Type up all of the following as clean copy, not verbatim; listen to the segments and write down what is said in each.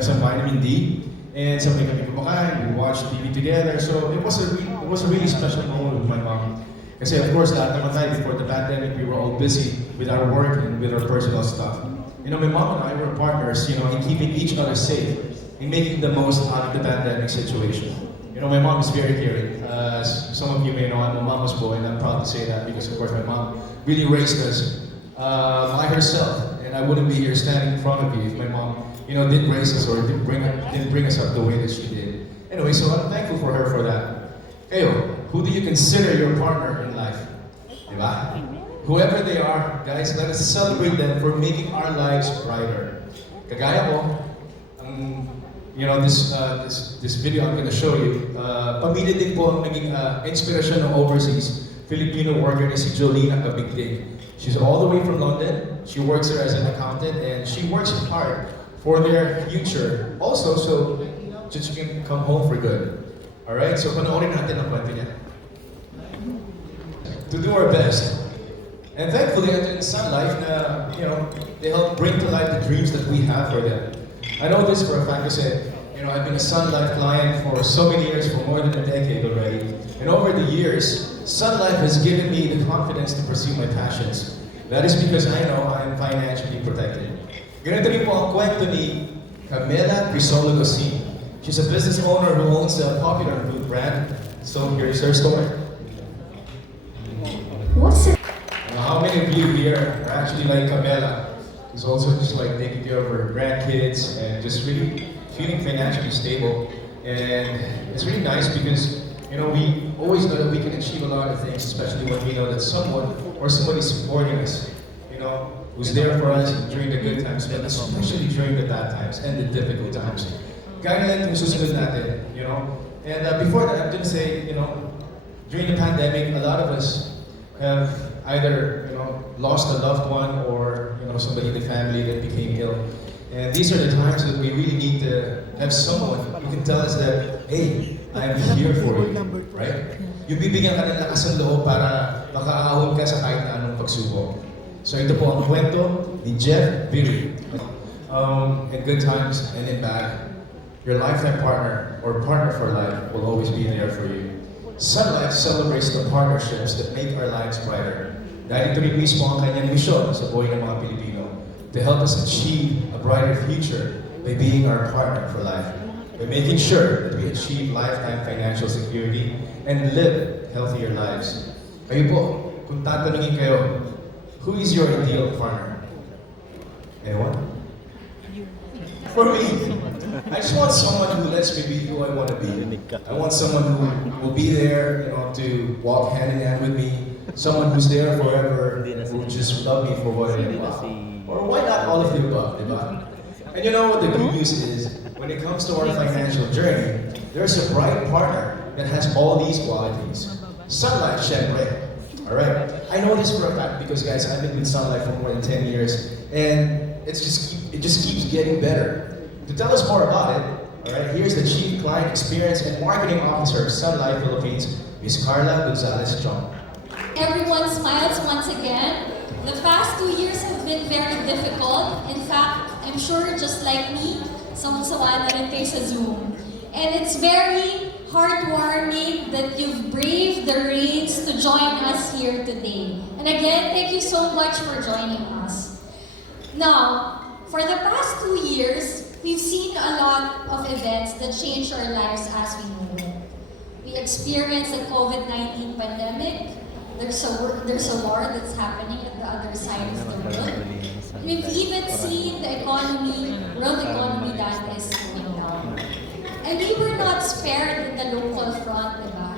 have some vitamin D, and something kami kumakain, we watch TV together. So it was a really special moment with my mom. Kasi of course, lahat naman tayo before the pandemic, we were all busy with our work and with our personal stuff. You know, my mom and I were partners, you know, in keeping each other safe, in making the most out of the pandemic situation. You know, my mom is very caring. As some of you may know, I'm a mama's boy, and I'm proud to say that because, of course, my mom really raised us by herself, and I wouldn't be here standing in front of you if my mom, you know, didn't raise us or didn't bring us up the way that she did. Anyway, so I'm thankful for her for that. Kayo, who do you consider your partner in life? Diba? Whoever they are, guys, let us celebrate them for making our lives brighter. Kagaya mo, you know, this video I'm going to show you, pamilya din po ang naging inspirasyon ng overseas Filipino worker ni si Jolina Kabigdig. She's all the way from London. She works there as an accountant, and she works hard for their future also, so she can come home for good. Alright, so panoorin natin ang kwento niya. To do our best. And thankfully, in Sunlife, you know, they help bring to life the dreams that we have for them. I know this for a fact because, you know, I've been a Sunlife client for so many years, for more than a decade already. And over the years, Sunlife has given me the confidence to pursue my passions. That is because I know I am financially protected. Ganito rin po ang kwento ni Camila Crisologosin. She's a business owner who owns a popular food brand. So here's her story. What's it? How many of you here are actually like Camila, who's also just like taking care of her grandkids and just really feeling financially stable? And it's really nice because, you know, we always know that we can achieve a lot of things, especially when we know that someone or somebody's supporting us, you know, who's there for us during the good times, but especially during the bad times and the difficult times. Gaya na yung susunod natin, you know. And before that, I'm going to say, you know, during the pandemic, a lot of us have either, you know, lost a loved one or, you know, somebody in the family that became ill. And these are the times that we really need to have someone who can tell us that, hey, I'm here for you, right? Yung bibigyan ka ng lakas ng loob para makaahon ka sa kahit na anong pagsubok. So ito po ang kwento ni Jeff Biri. In good times and in bad, your lifetime partner or partner for life will always be there for you. Sunlife celebrates the partnerships that make our lives brighter. Dahil ito rin mismo ang kanyang misyon sa buhay ng mga Pilipino, to help us achieve a brighter future by being our partner for life, by making sure that we achieve lifetime financial security and live healthier lives. Kayo po, kung tatanungin kayo, who is your ideal partner? Anyone? For me, I just want someone who lets me be who I want to be. I want someone who will be there, you know, to walk hand in hand with me. Someone who's there forever, who will just love me for what I am. Or why not all of the above, diba? And you know what the good news is? When it comes to our financial journey, there's a bright partner that has all these qualities. Sunlife, syempre. Alright? I know this for a fact because, guys, I've been with Sunlife for more than 10 years, and it just keeps getting better. To tell us more about it, alright, here's the Chief Client Experience and Marketing Officer of Sunlife Philippines, Ms. Carla Gonzalez-Chong. Everyone smiles once again. The past 2 years have been very difficult. In fact, I'm sure just like me, sawang-sawa na rin kayo sa Zoom. And it's very heartwarming that you've braved the rains to join us here today. And again, thank you so much for joining us. Now, for the past 2 years, we've seen a lot of events that changed our lives as we know it. We experienced the COVID-19 pandemic. There's a war that's happening at the other side of the world. We've even seen the world economy that is going down. And we were not spared in the local front, diba?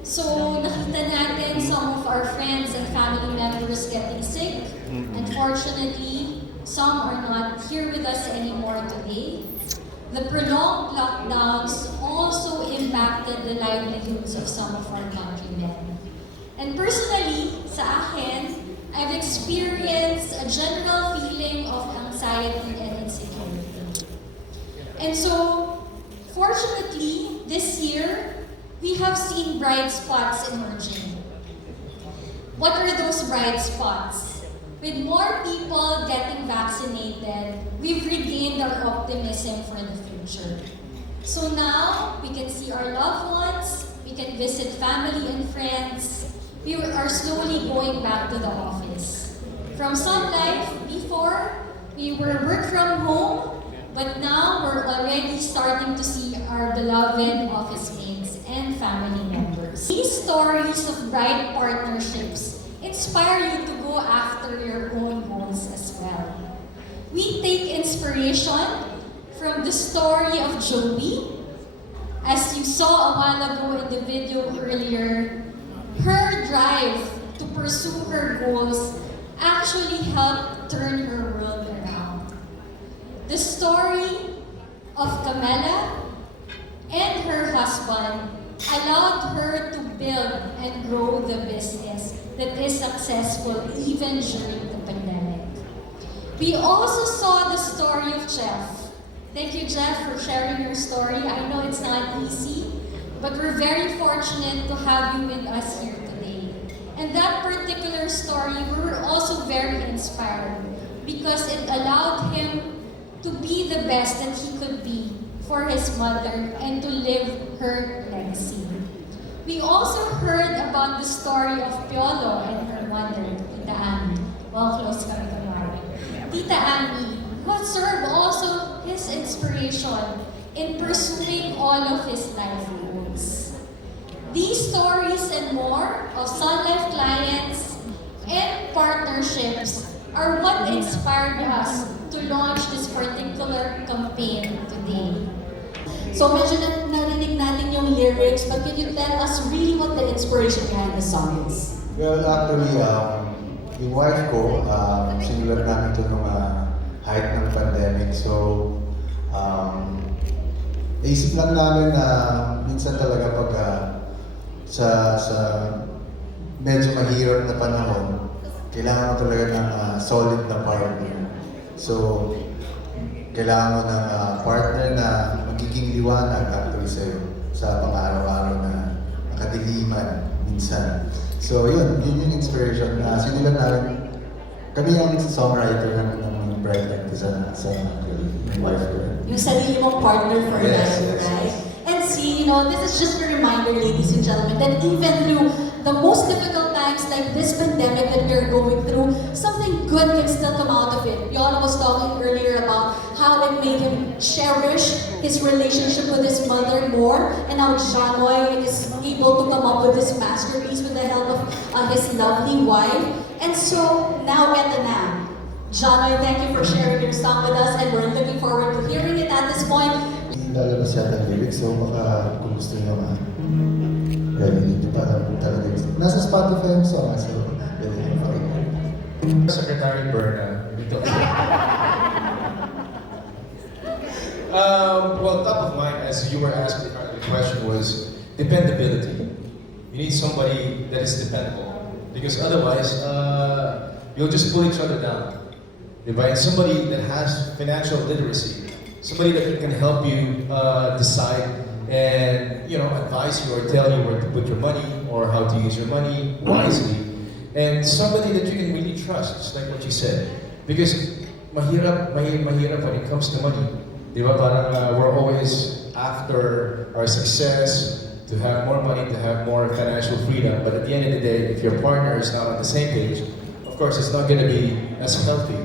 So, nakita natin some of our friends and family members getting sick. Unfortunately, some are not here with us anymore today. The prolonged lockdowns also impacted the livelihoods of some of our countrymen. And personally, sa akin, I've experienced a general feeling of anxiety and insecurity. And so, fortunately, this year, we have seen bright spots emerging. What are those bright spots? With more people getting vaccinated, we've regained our optimism for the future. So now, we can see our loved ones, we can visit family and friends, we are slowly going back to the office. From Sunlife, before, we were work from home, but now we're already starting to see our beloved office mates and family members. These stories of bright partnerships inspire you to go after your own goals as well. We take inspiration from the story of Joey. As you saw a while ago in the video earlier, her drive to pursue her goals actually helped turn her world around. The story of Camela and her husband allowed her to build and grow the business that is successful even during the pandemic. We also saw the story of Jeff. Thank you, Jeff, for sharing your story. I know it's not easy, but we're very fortunate to have you with us here today. And that particular story, we were also very inspired because it allowed him to be the best that he could be for his mother and to live her legacy. We also heard about the story of Piolo and her mother, Tita Ami. Well, close kami kamari. Tita Ami, who served also his inspiration in pursuing all of his life goals. These stories and more of Sunlife clients and partnerships are what inspired us to launch this particular campaign today. So medyo narinig natin yung lyrics, but can you tell us really what the inspiration behind the song is? Well, actually, yung wife ko, sinulat namin ito nung height ng pandemic. So, naisip lang namin na minsan talaga pag sa medyo mahirap na panahon, kailangan mo talaga ng solid na partner. So, kailangan mo ng partner na magiging liwanag actually sa'yo sa pang-araw-araw na nakadiliman minsan. So yun yung inspiration na sinulat namin. Kami ang songwriter ng Bright Light sa wife ko. Yung sarili mong partner for Yes, life, yes, right? yes. And see, this is just a reminder, ladies and gentlemen, that even through the most difficult times like this pandemic that we're going through, something good can still come out of it. Piolo was talking earlier about how it made him cherish his relationship with his mother more, and how Janoy is able to come up with this masterpiece with the help of his lovely wife. And so, now eto na. Janoy, thank you for sharing your song with us, and we're looking forward to hearing it at this point. Lalabas yata ang lyrics, so baka kung gusto nyo hindi pa talaga. Nasa Spotify yung song, so pwede nyo pakinggan. Secretary Berna, dito. Well, top of mind, as you were asking, the question was dependability. You need somebody that is dependable, because otherwise, you'll just pull each other down. Diba? And somebody that has financial literacy, somebody that can help you decide and advise you or tell you where to put your money or how to use your money wisely, and somebody that you can really trust, just like what you said. Because mahirap when it comes to money. Diba? Parang we're always after our success, to have more money, to have more financial freedom. But at the end of the day, if your partner is not on the same page, of course, it's not going to be as healthy.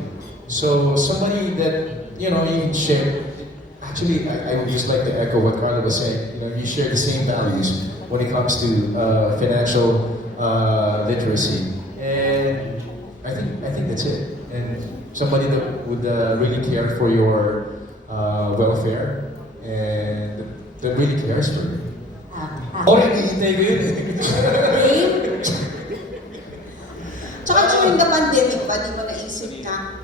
So somebody that you can share. Actually, I would just like to echo what Carla was saying. You share the same values when it comes to financial literacy, and I think that's it. And somebody that would really care for your welfare and that really cares for you. Already, hintay ko yun eh. Tsaka during the pandemic ba, di mo naisip na,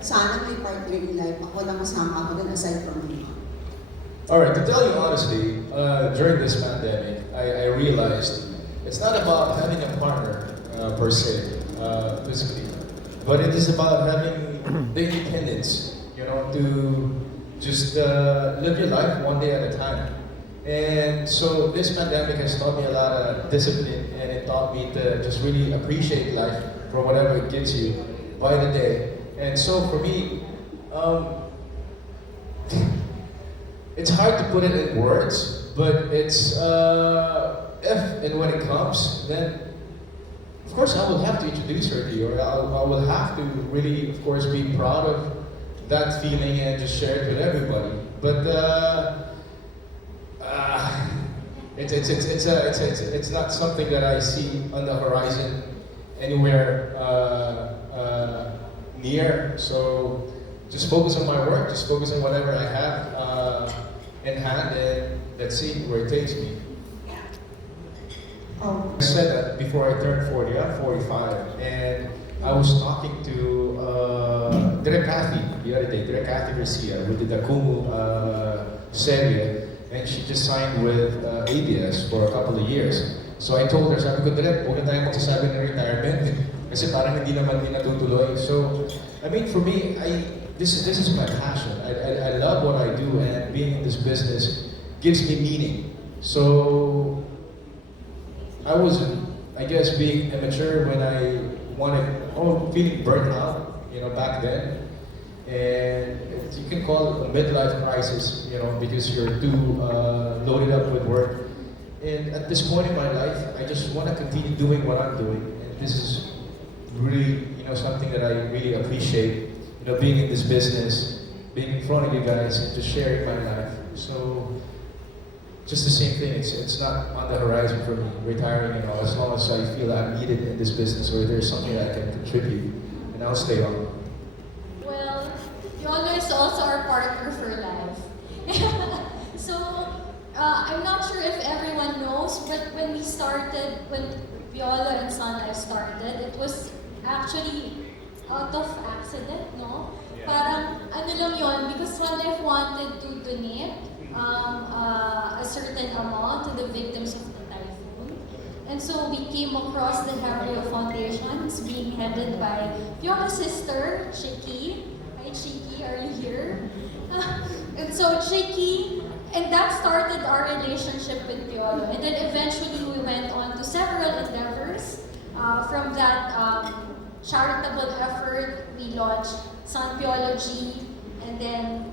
sana may partner in life, ako lang masama ako dun aside from me. Alright, to tell you honestly, during this pandemic, I realized it's not about having a partner per se, physically, but it is about having the independence, to just live your life one day at a time. And so this pandemic has taught me a lot of discipline, and it taught me to just really appreciate life for whatever it gives you. by the day. And so for me, it's hard to put it in words, but it's if and when it comes, then of course I will have to introduce her to you, or I will have to really, of course, be proud of that feeling and just share it with everybody. But it's not something that I see on the horizon anywhere near. So just focus on my work, just focus on whatever I have in hand, and let's see where it takes me. I said that before I turned 40, I'm 45, and I was talking to Direk Cathy the other day, Direk Cathy Garcia, who did the Kumu serye, and she just signed with ABS for a couple of years. So I told her, sabi ko, Direk, huwag na tayo magsasabi ng retirement, kasi parang hindi naman din natutuloy. So, I mean, for me, this is my passion. I love what I do, and being in this business gives me meaning. So, I was, I guess, being immature when I feeling burnt out, back then. And you can call it a midlife crisis, because you're too loaded up with work. And at this point in my life, I just want to continue doing what I'm doing. And this is really, something that I really appreciate, being in this business, being in front of you guys, and just sharing my life. So, just the same thing, it's not on the horizon for me, retiring, as long as I feel I'm needed in this business, or there's something that I can contribute, and I'll stay on. Well, Piolo is also our partner for life. So, I'm not sure if everyone knows, but when Piolo and Sunlife started, it was actually out of accident, no? Yeah. Parang, ano lang yun, because Sunlife wanted to donate a certain amount to the victims of the typhoon. And so we came across the Hebrew Foundation. It's being headed by Piolo's sister, Chiki. Hi Chiki, are you here? And so Chiki, and that started our relationship with Piolo. And then eventually we went on to several endeavors. From that charitable effort, we launched San Piology, and then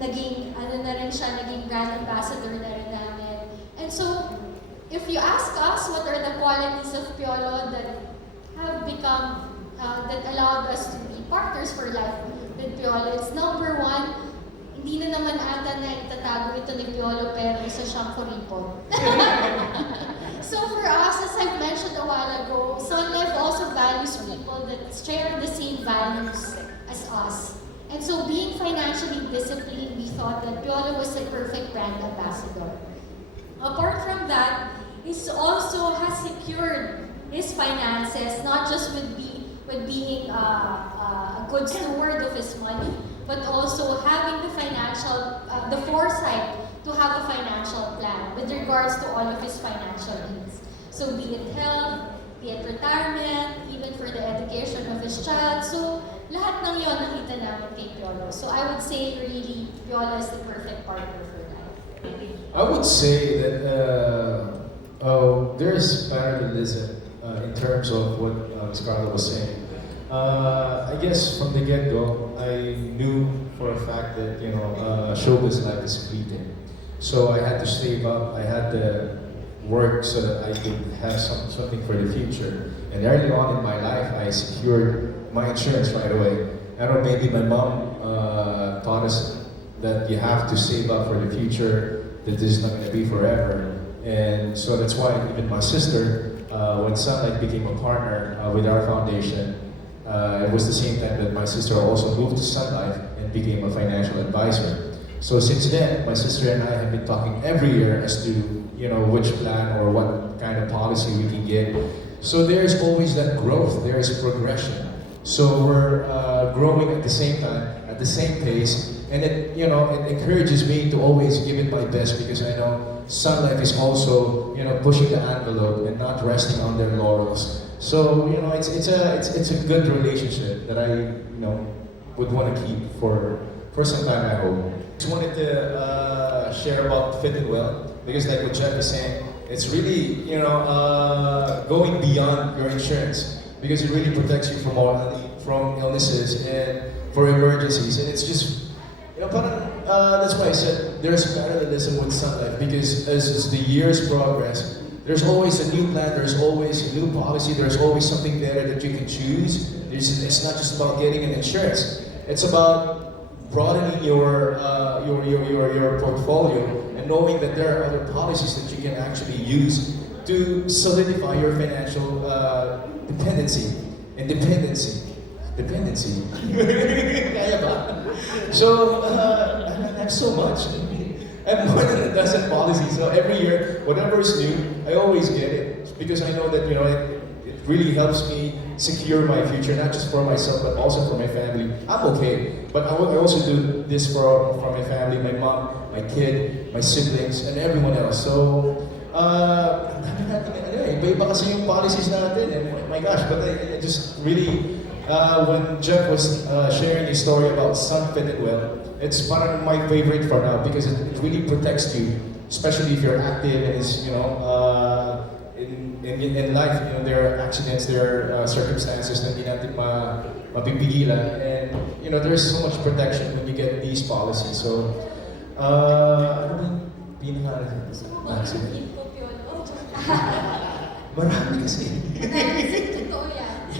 naging brand ambassador na rin namin. And so, if you ask us what are the qualities of Piolo that have become, that allowed us to be partners for life with Piolo, it's number one, hindi na naman ata na itatago ito ni Piolo, pero isa siyang kuripon. So for us, as I've mentioned a while ago, Sunlife also values people that share the same values as us. And so being financially disciplined, we thought that Piolo was the perfect brand ambassador. Apart from that, he also has secured his finances, not just with being a good steward of his money, but also having the foresight to have a financial plan with regards to all of his financial needs. So be it health, be it retirement, even for the education of his child. So lahat ng yon nakita namin kay Piolo. So I would say really, Piolo is the perfect partner for life. I would say that there's parallelism in terms of what Ms. Carla was saying. I guess from the get-go, I knew for a fact that showbiz life is fleeting. So I had to save up. I had to work so that I could have something for the future. And early on in my life, I secured my insurance right away. I don't know, maybe my mom taught us that you have to save up for the future, that this is not going to be forever. And so that's why even my sister, when Sunlife became a partner with our foundation, it was the same time that my sister also moved to Sunlife and became a financial advisor. So since then, my sister and I have been talking every year as to which plan or what kind of policy we can get. So there's always that growth, there is progression. So we're growing at the same time, at the same pace, and it encourages me to always give it my best, because I know Sunlife is also pushing the envelope and not resting on their laurels. So it's a good relationship that I would want to keep for some time, I hope. Just wanted to share about Fit and Well, because like what Jeff is saying, it's really going beyond your insurance, because it really protects you from from illnesses and for emergencies. And it's just, parang, that's why I said there's parallelism with Sunlife, because as the years progress, there's always a new plan, there's always a new policy, there's always something there that you can choose. It's not just about getting an insurance. It's about broadening your portfolio and knowing that there are other policies that you can actually use to solidify your financial dependency. Kaya ba? So, I have so much. I have more than a dozen policies. So every year, whatever is new, I always get it. Because I know that, it really helps me secure my future, not just for myself, but also for my family. I'm okay. But I also do this for my family, my mom, my kid, my siblings, and everyone else. So, iba kasi yung policies natin. And oh my gosh, but I just really, when Jeff was sharing his story about Sun Fit and Well, it's parang my favorite for now because it really protects you, especially if you're active and is, in life, there are accidents, there are circumstances na hindi natin mapipigilan, and there's so much protection when you get these policies. So, ano ba yung accident? Marami kasi. Totoo yan.